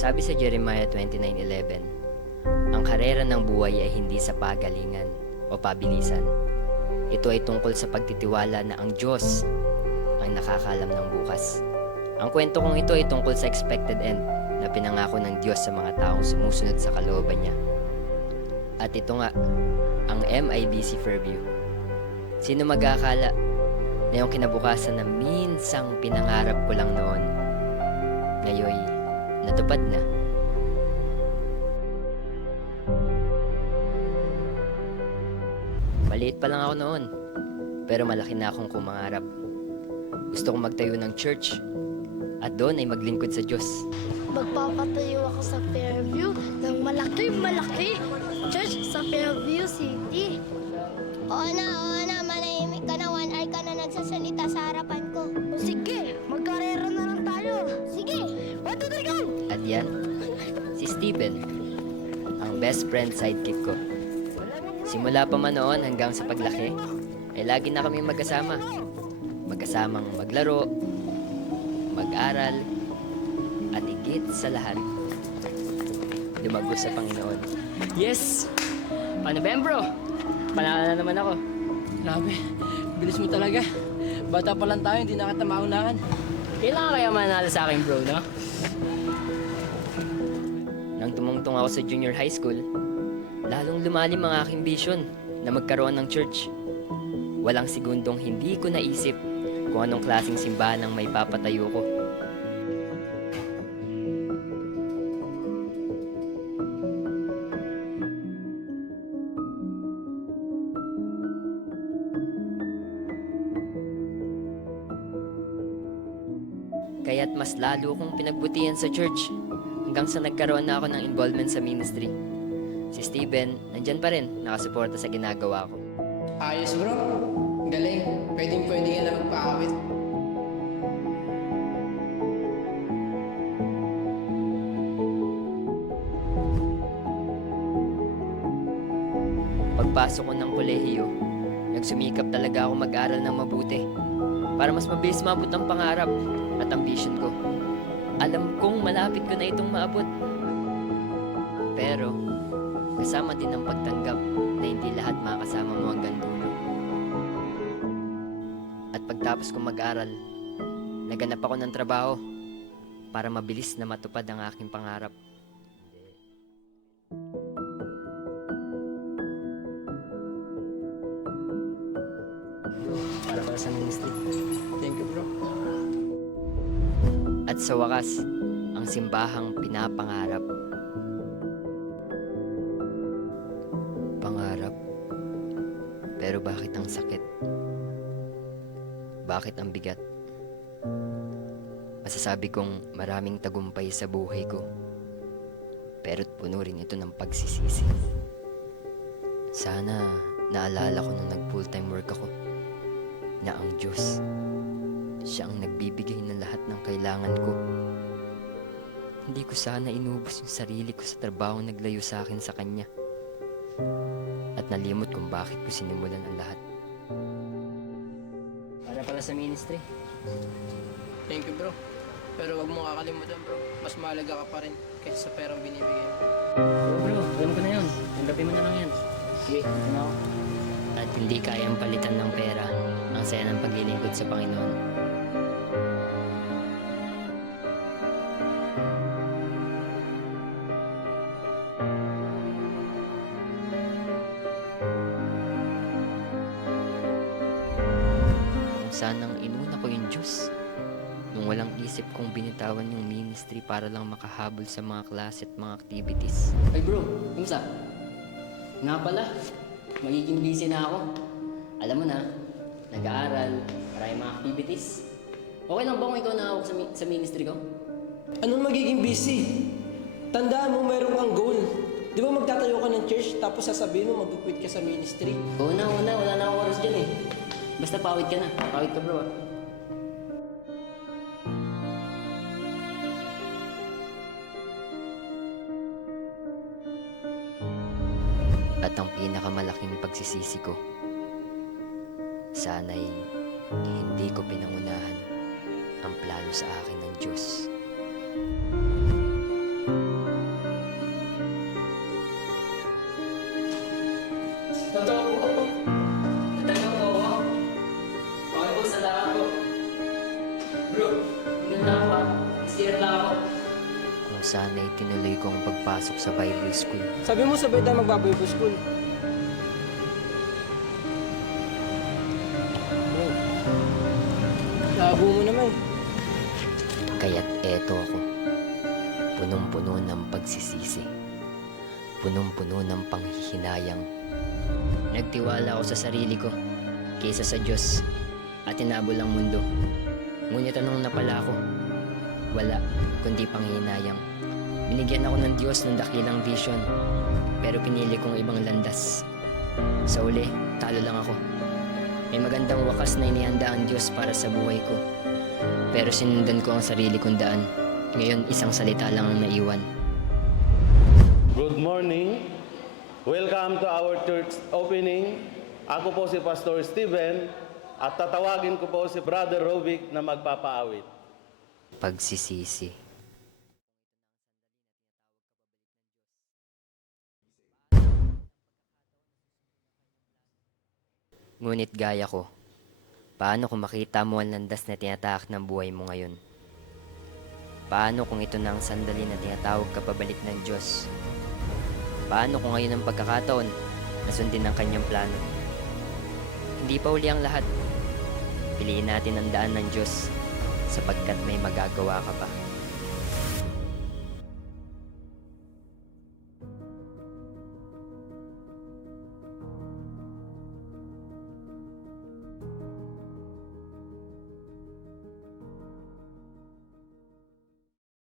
Sabi sa Jeremiah 29:11, ang karera ng buhay ay hindi sa pagalingan o pabilisan. Ito ay tungkol sa pagtitiwala na ang Diyos ang nakakalam ng bukas. Ang kwento kong ito ay tungkol sa expected end na pinangako ng Diyos sa mga taong sumusunod sa kalooban niya. At ito nga, ang MIBC Fairview. Sino mag-aakala na yung kinabukasan na minsang pinangarap ko lang noon, ngayon natupad na. Maliit pa lang ako noon, pero malaki na akong kumangarap. Gusto kong magtayo ng church at doon ay maglingkod sa Diyos. Magpapatayo ako sa Fairview ng malaki church sa Fairview City. Oo na, manahimik ka na. 1 hour ka na nagsasalita sa harapan ko. Sige, magkarera na lang tayo. Sige! 1, 2, 3, go! At yan, si Steven, ang best friend sidekick ko. Simula pa man noon hanggang sa paglaki, ay lagi na kami magkasama. Magkasamang maglaro, mag-aral, at higit sa lahat, lumago sa Panginoon. Yes! Panabembro! Panalo na naman ako. Grabe, bilis mo talaga. Bata pa lang tayo, hindi na kita maunahan. Kailangan kaya manalo sa akin, bro, no? Nang tumungtong ako sa junior high school, lalong lumalim ang aking vision na magkaroon ng church. Walang segundong hindi ko naisip kung anong klaseng simbahan ang may papatayo ko. Kaya't mas lalo kong pinagbutihan sa church hanggang sa nagkaroon na ako ng involvement sa ministry. Si Steven, nandyan pa rin, nakasuporta sa ginagawa ko. Ayos bro, galing. Pwede ka na magpaawit. Pagpasok ko ng kolehiyo, nagsumikap talaga ako mag-aral ng mabuti para mas mabilis maabot ang pangarap at ambition ko. Alam kong malapit ko na itong maabot. Pero, kasama din ang pagtanggap na hindi lahat makakasama mo hanggang dulo. At pagtapos kong mag-aral, naganap ako ng trabaho para mabilis na matupad ang aking pangarap. Para sa ministry. Thank you bro. At sa wakas, ang simbahang pinapangarap. Pangarap. Pero bakit ang sakit? Bakit ang bigat? Masasabi kong maraming tagumpay sa buhay ko. Pero't puno rin ito ng pagsisisi. Sana naalala ko nung nag-full-time work ako na ang Diyos, siya ang nagbibigay ng lahat ng kailangan ko. Hindi ko sana inubos yung sarili ko sa trabaho naglayo sa akin sa Kanya. At nalimot kung bakit ko sinimulan ang lahat. Para pala sa ministry. Thank you bro. Pero wag mo kakalimutan bro, mas mahalaga ka pa rin kaysa sa perang binibigay mo. Oo bro, alam ko na yun. Tanggapin mo na lang yan. Sige, ito na ako. At hindi kayang palitan ng pera ang saya ng paglilingkod sa Panginoon. Kung sanang inuna ko yung Diyos, nung walang isip kong binitawan yung ministry para lang makahabol sa mga klase at mga activities. Ay bro, kumusta? Nga pala, magiging busy na ako. Alam mo na, nag-aaral, maraming mga activities. Okay lang ba kung ikaw na ako sa ministry ko? Anong magiging busy? Tandaan mo mayroon kang goal. Di ba magtatayo ka ng church tapos sasabihin mo mag-quit ka sa ministry? Oo na, wala na akong oras dyan eh. Basta pawid ka na, pawid ka bro ah. At ang pinakamalaking pagsisisi ko, sana'y hindi ko pinangunahan ang plano sa akin ng Diyos. Kung sana'y tinuloy ko ang pagpasok sa Bible School. Sabi mo sabay tayo magbabible school. Oh. Labo mo naman. Kaya't eto ako. Punong-puno ng pagsisisi. Punong-puno ng panghihinayang. Nagtiwala ako sa sarili ko kaysa sa Diyos at tinabol ang mundo. Ngunit anong napala ako? Wala, kundi panghihinayang. Binigyan ako ng Diyos ng dakilang vision, pero pinili kong ibang landas. Sa uli, talo lang ako. May magandang wakas na inihanda ang Diyos para sa buhay ko. Pero sinundan ko ang sarili kong daan. Ngayon, isang salita lang ang naiwan. Good morning. Welcome to our church opening. Ako po si Pastor Steven at tatawagin ko po si Brother Robic na magpapaawit. Pagsisisi. Ngunit gaya ko, paano kung makita mo ang landas na tinatahak ng buhay mo ngayon? Paano kung ito na ang sandali na tinatawag ka pabalik ng Diyos? Paano kung ngayon ang pagkakataon na sundin ang kanyang plano? Hindi pa uli ang lahat. Piliin natin ang daan ng Diyos sapagkat may magagawa ka pa.